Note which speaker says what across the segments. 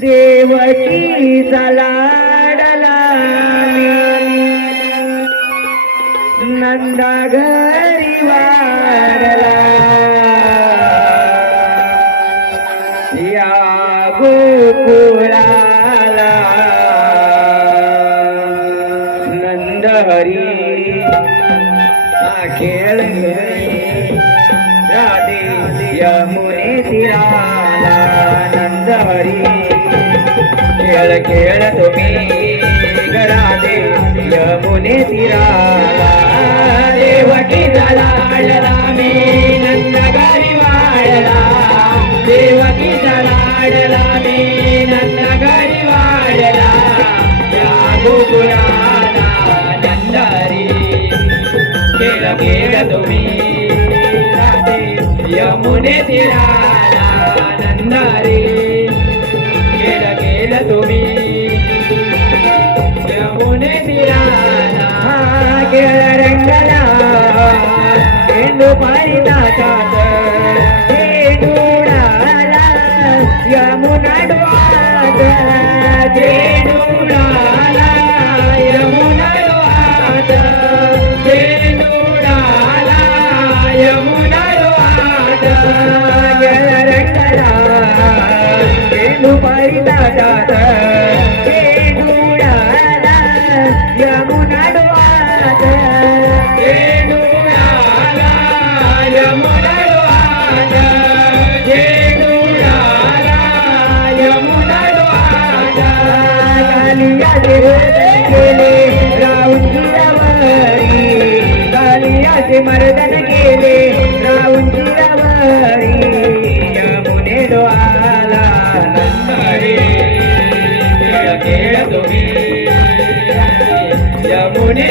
Speaker 1: देवटी लाडला नंदा घरी वारला. तुम्ही गरादे यमुने तिराला देवकी लाडला मी नंद घरी वाळला. देवकी लाडला मी नंद घरी वाळला. या गोकुळाला नंद हरी खेळ तुम्ही यमुने तिराला. कालियाचे मर्दन गेले राऊंची रावरी यमुने डोहाला नंदरे खेळ खेळ तुम्ही यमुने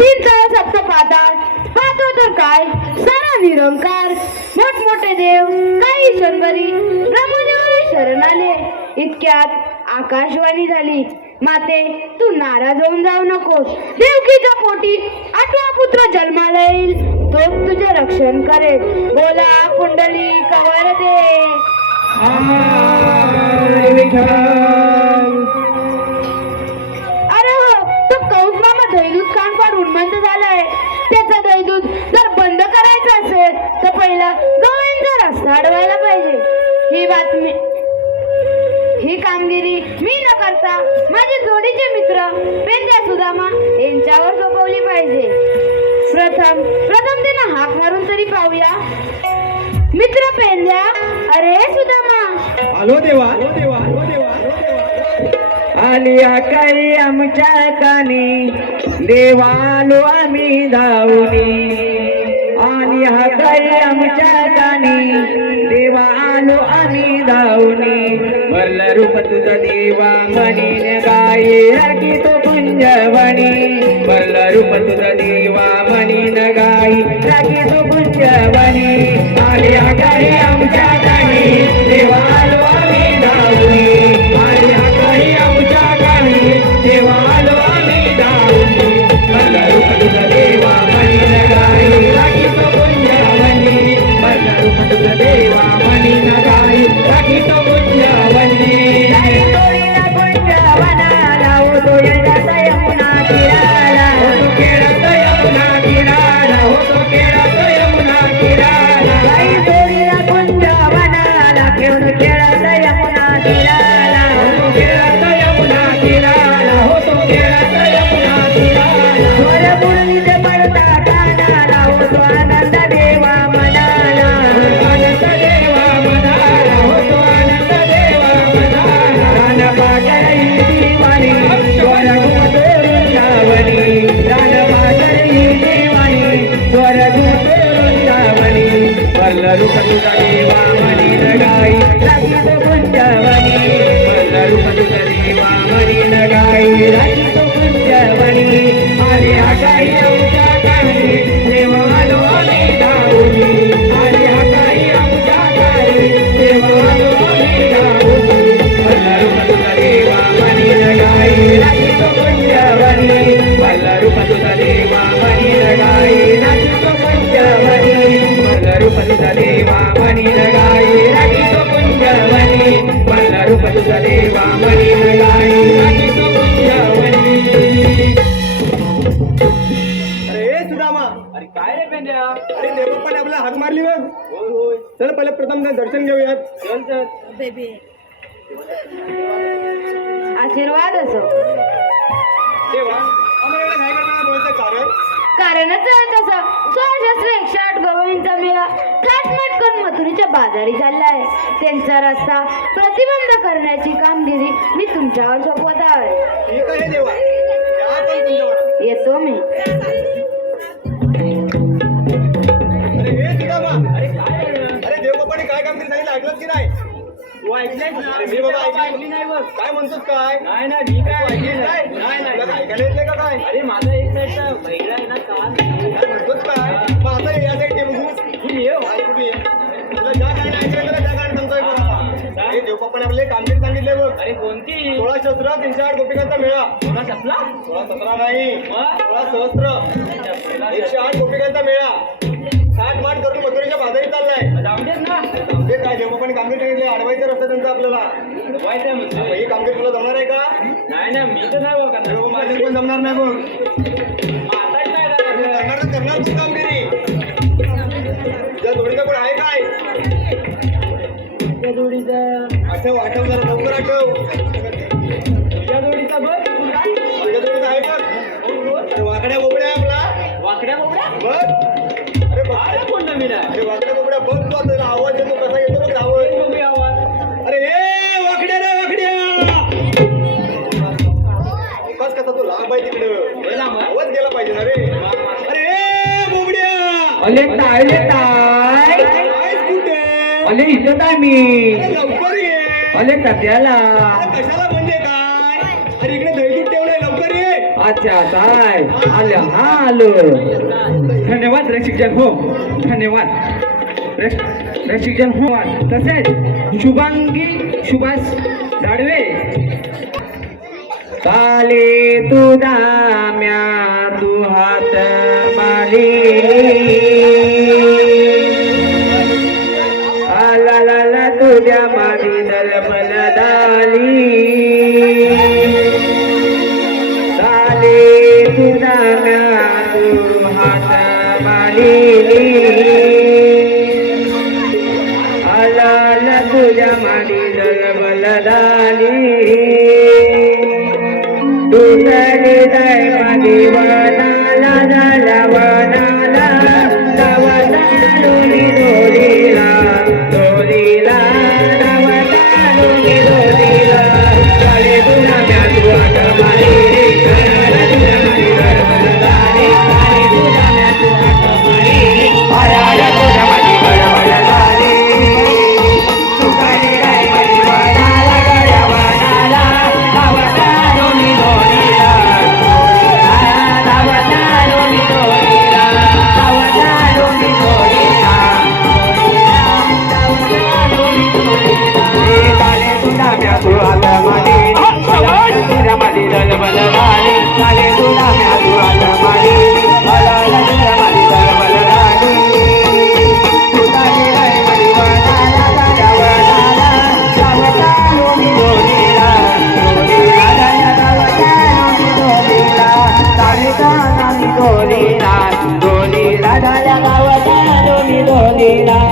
Speaker 2: तीन सप्त पाताळ हा तर काय? सारा निरंकार. मोठमोठे देव काही शंभरी ब्रह्मदेवाला शरण आले. इतक्यात आकाशवाणी झाली. माते तू नाराज होऊन जाऊ नकोस. देवकीच्या पोटी आठवा पुत्र जन्माला येईल. तोच तुझे रक्षण करेल. बोला कुंडली कवर दे. दहीदूध मामा फार कान पाडून उन्मंत झालाय. त्याचा दैदूत जर बंद करायचं असेल तर पहिला गवळींचा रस्ता अडवायला पाहिजे. ही बातमी ही कामगिरी मी न करता माझे जोडीचे मित्र पेंद्या सुदामा यांच्यावर सोपवली पाहिजे. प्रथम प्रथम त्यांना हाक मारून तरी पाहूया. मित्र पेंद्या अरे सुदामा.
Speaker 1: आलो देवा. आलो देवा. आलो देवा आलो देवा. आलिया काही आमच्या कानी? देवालो आम्ही धावणी आलिया काही आमच्या कानी? देवालो आम्ही धावणी वरल रूप तुझ देवा म्हणीन गाये राखी तो कुंजवणी वरल रूप तुझ देवा म्हणीन गाई राखी तो कुंजवणी आलिया काही आमच्या कानी? देवालो आम्ही धावणी
Speaker 2: कारणच आहे तसं सोळाशे एकशे आठ गवळींचा मेळा थाटमाट करून मथुरीच्या बाजारी चाललाय. त्यांचा रस्ता प्रतिबंध करण्याची कामगिरी मी तुमच्यावर सोपवत आहे
Speaker 3: आहे
Speaker 2: येतो मी.
Speaker 3: अरे सुद्धा बा अरे काय? अरे देवबापाने काय नाही?
Speaker 4: नाही
Speaker 3: काय म्हणतोस काय?
Speaker 4: नाही मी काय नाही. माझा एक साईडचा अरे कोणती?
Speaker 3: सोळा शस्त्र तीनशे आठ गोपिकांचा मेळा.
Speaker 4: चपला
Speaker 3: सोळा सतरा नाही.
Speaker 4: मग?
Speaker 3: सोळा सहस्त्र एकशे आठ गोपिकांचा मेळा. साठ माठ करून मथुरेच्या बाजारी चाललाय.
Speaker 4: जाऊन देत ना.
Speaker 3: ते काय देवबापाने कामगिरी सांगितले अडवायचं रस्ता त्यांचा आपल्याला.
Speaker 4: व्हायचं
Speaker 3: मग
Speaker 4: म्हणजे.
Speaker 3: ही कामगिरी तुला जमणार आहे का?
Speaker 4: नाही ना मी तर नाही बघा
Speaker 3: माझी पण जमणार नाही बघ.
Speaker 4: आता काय करायचं?
Speaker 3: करणार तर करणार तू कामगिरी. तुझ्या जोडीचा कोण आहे काय?
Speaker 4: तुझ्या जोडीचा.
Speaker 3: आठव आठव जरा लवकर आठव.
Speaker 4: तुझ्या जोडीचा बघ तू काय?
Speaker 3: माझ्या जोडीचा आहे बघ अरे वाकड्या बोबड्या आपला.
Speaker 4: वाकड्या बोबड्या?
Speaker 3: बघ अरे बघ.
Speaker 4: अरे कोण नवीन?
Speaker 3: अरे वाकड्या बोबड्या बघ तू आता आवाज येतो कसा येतो बघ आवाज
Speaker 4: बघूया आवाज.
Speaker 3: अरे ए वाकड्या रे वाकड्या. बस कसा तू लांब आहे तिकडं? आवाज गेला पाहिजे ना रे. अरे ए बोबड्या.
Speaker 1: अले अले इथं काय मी?
Speaker 3: अरे लवकर ये. अरे कशाला म्हणजे काय? अरे इकडे दहीदूध ठेवलंय लवकर ये.
Speaker 1: अच्छा ताय आलं हा आलो. धन्यवाद रसिकजन हो. धन्यवाद. रस- रसिकजन हो. तसेच शुभांगी सुभाष झाडवे काले तू
Speaker 3: বলে না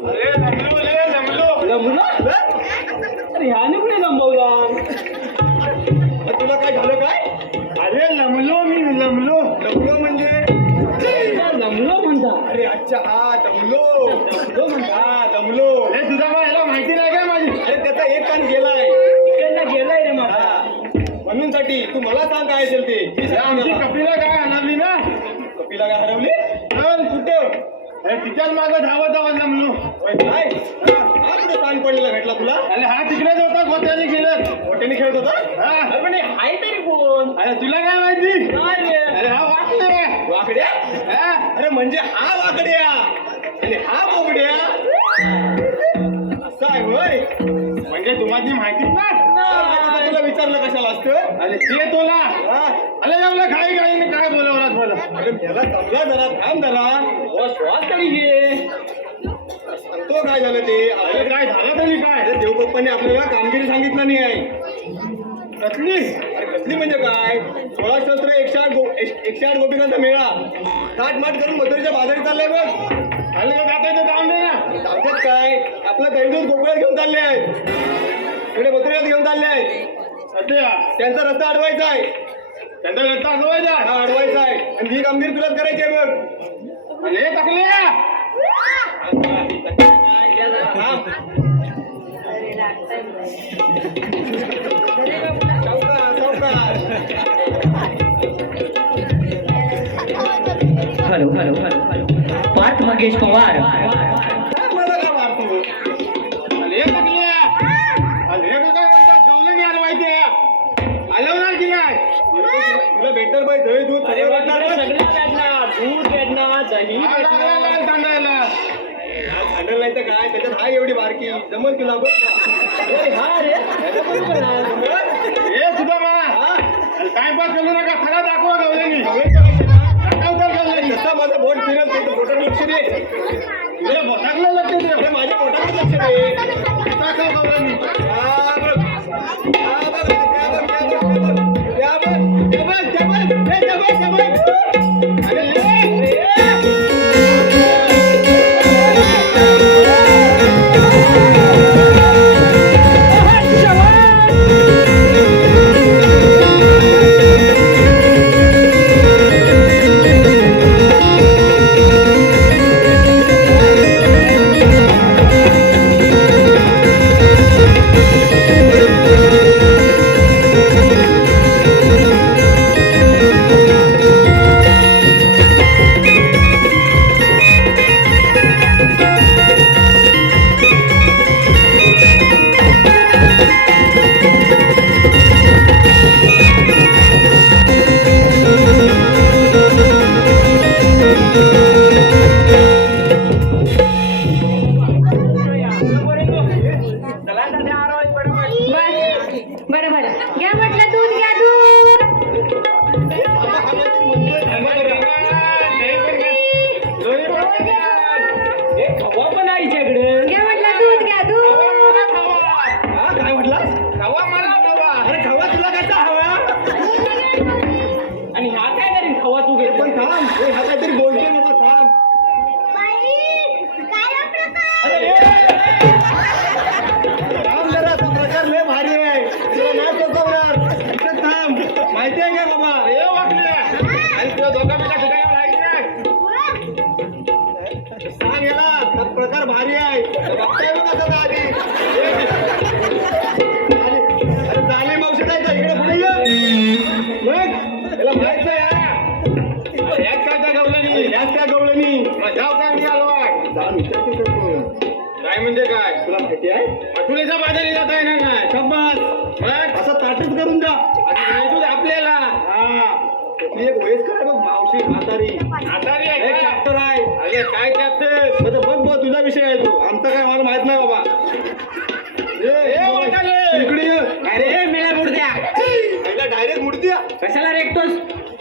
Speaker 3: लमलो अरे ह्याने कुठे तुला काय झालं काय अरे लमलो मी लमलो लमलो म्हणजे
Speaker 4: लमलो म्हणता
Speaker 3: अरे अच्छा हा दमलो दमलो म्हणता हा दमलो तुझा मग याला माहिती नाही काय माझी अरे त्याचा एक कान गेलाय
Speaker 4: गेलाय रे
Speaker 3: हा. म्हणून साठी तू मला सांग काय असेल ते आमची कपिला काय हरवली ना कपिला काय हरवली कुठे अरे तिच्याच मागं धावत धावत जमलो काय हा कुठे सांग पडलेला भेटला तुला अरे हा तिकडेच होता गोट्याने खेळत गोट्याने खेळत होता? हा.
Speaker 4: अरे पण हे आहे तरी कोण?
Speaker 3: अरे तुला काय माहिती?
Speaker 4: काय रे?
Speaker 3: अरे हा वाकडे वाकड्या? हा? अरे म्हणजे हा वाकड्या. आणि हा बोबड्या असं आहे होय? म्हणजे तुम्हाला माहितीच ना? आता तुला विचारलं कशाला असतं? अरे ते तुला. अरे एवढं घाई घाईने काय बोलवलात मला अरे त्याला जमला जरा थांब जरा.
Speaker 4: ओ, श्वास तरी घे.
Speaker 3: सांगतो काय झालं ते? अरे काय झालं तरी काय? अरे देवबाप्पाने आपल्याला कामगिरी सांगितलं नाही आहे. कसली? अरे कसली म्हणजे काय? सोळा शस्त्र एकशे आठ गो एक- एकशे आठ गोपिकांचा मेळा. ताट माट करून मथुरेच्या बाजारी चाललंय बघ. आलं का जाता येतं जाऊन दे ना जातात काय? आपलं दैदूत गोकुळात घेऊन चालले आहेत. इकडे मथुरेत घेऊन चालले आहेत. सध्या? त्यांचा रस्ता अडवायचा आहे. त्यांचा रस्ता अडवायचा? हा अडवायचा आहे. आणि ही कामगिरी तुलाच करायची आहे बघ. अरे टाकले
Speaker 1: hello hello hello Parth Mangesh Pawar
Speaker 3: भेटणार. बाई दही दूध
Speaker 4: दूध भेटणार. दही भेटणार.
Speaker 3: भांडण नाही तर काय? त्याच्यात हाय एवढी बारकी. जमल तुला बघ.
Speaker 4: हा रे.
Speaker 3: हे. सुद्धा मला टाइमपास करू नका. खरा दाखवा गवल्यानी जसा माझं बोट फिरल ते बोटात लक्ष दे. तुझ्या बोटाकडे लक्ष दे माझ्या बोटाकडे लक्ष दे दाखव गवल्यानी.
Speaker 4: आणि
Speaker 3: तुला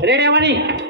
Speaker 4: रेकतोस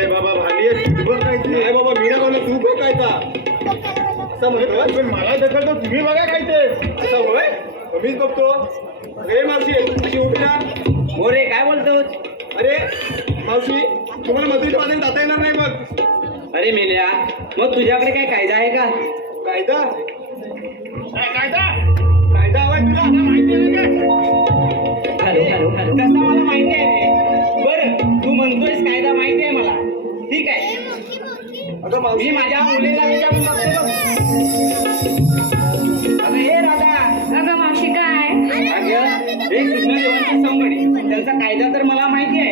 Speaker 3: लिहिले बाबा भाली तू? नाही बाबा मीरा बोललो तू असं म्हणतो पण मला ढकलतो तुम्ही बघा काय ते. असं होय? मीच बघतो. अरे मावशी अशी उठला
Speaker 4: मोरे काय बोलतोस
Speaker 3: अरे मावशी तुम्हाला बाजूने जाता येणार नाही मग.
Speaker 4: अरे मेल्या मग तुझ्याकडे काय कायदा आहे का?
Speaker 3: कायदा? कायदा? कायदा हवाय तुला. माहिती आहे का?
Speaker 4: Hello hello hello. तसा मला माहिती आहे? रे बरं तू म्हणतोयस कायदा माहिती आहे मला. ठीक आहे.
Speaker 3: अगं
Speaker 4: मी
Speaker 3: मावशी
Speaker 4: माझ्या मुलीला विचारून बघतो अगं हे राधा.
Speaker 2: अगं मावशी काय?
Speaker 4: अगं हे कृष्णदेवांची सवंगडी त्यांचा कायदा तर मला माहिती आहे.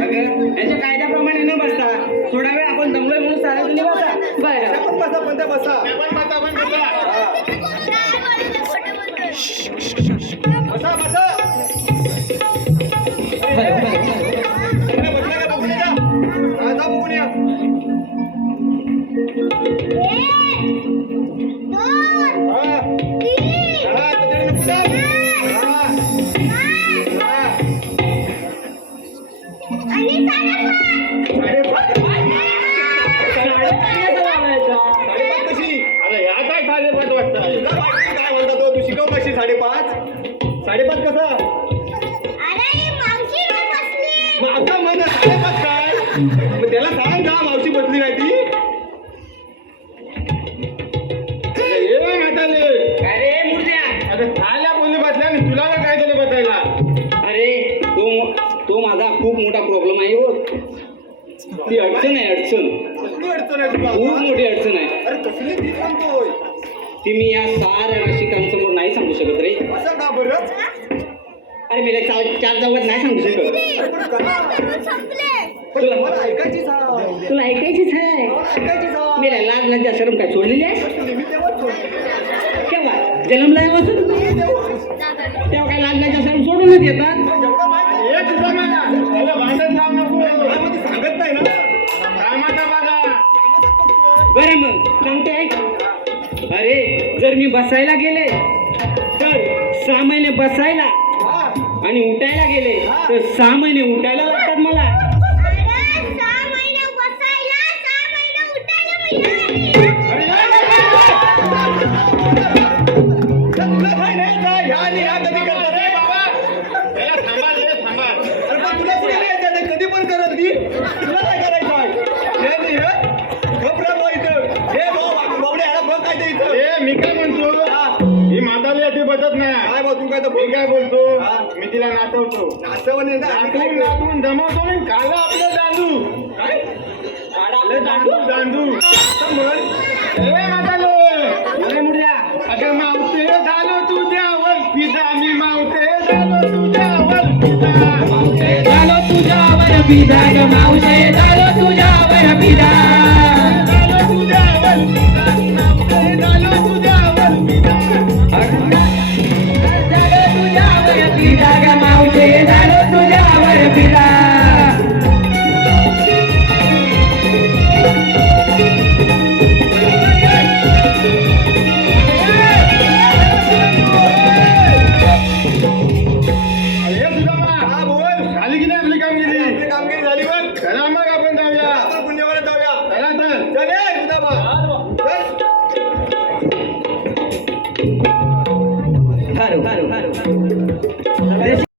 Speaker 4: अगं त्यांच्या कायद्याप्रमाणे न बसता थोडा वेळ आपण दमलोय म्हणून सारा तुम्ही बसा.
Speaker 2: बरं.
Speaker 3: पण बसा पण बसा. बसा बसा. पण मला ऐकायचीच आहे.
Speaker 4: तुला ऐकायचीच आहे
Speaker 3: मला ऐकायचीच आहे.
Speaker 4: मी लाज लज्जा शरम काय सोडलेली आहे
Speaker 3: कसली? मी तेव्हाच सोडली.
Speaker 4: केव्हा जन्मलाय बसून
Speaker 3: मी तेव्हा-
Speaker 4: तेव्हा काय लाज लज्जा शरम सोडूनच येतात
Speaker 3: एवढं माहिती आहे. तुझं म्हणा. त्याला भांडण लावू नको. काय मग ती सांगत नाही ना कामाचा बघा
Speaker 4: बरं मग सांगते ऐक अरे जर मी बसायला गेले तर सहा महिने बसायला
Speaker 3: हा.
Speaker 4: आणि उठायला गेले तर सहा महिने उठायला
Speaker 3: तुला काय नाही का? ह्या आणि ह्या कधी करतात रे बाबा? अरे पण तुला कुठे नाही येत आहे? कधी पण करत की तुला काय करायचं आहे? हे नाही हे? इथं. हे बावड्या, ह्याला बघ काय ते इथं.
Speaker 5: ए मी काय म्हणतो
Speaker 3: हा.
Speaker 5: ही बसत नाही
Speaker 3: काय तू काय तर
Speaker 5: मी काय बोलतो मी तिला नाचवतो
Speaker 3: नाचवण आहे ना, आम्ही काय
Speaker 5: नाचवून
Speaker 3: करतो?
Speaker 5: नाचवून जमवतो आणि काला आपलं दांडू
Speaker 3: काय?
Speaker 5: दांडू दांडू
Speaker 3: तर म्हण.
Speaker 5: ए झालो तुझ्यावर
Speaker 4: बिदा मावशे झालो तुझ्यावर बिदा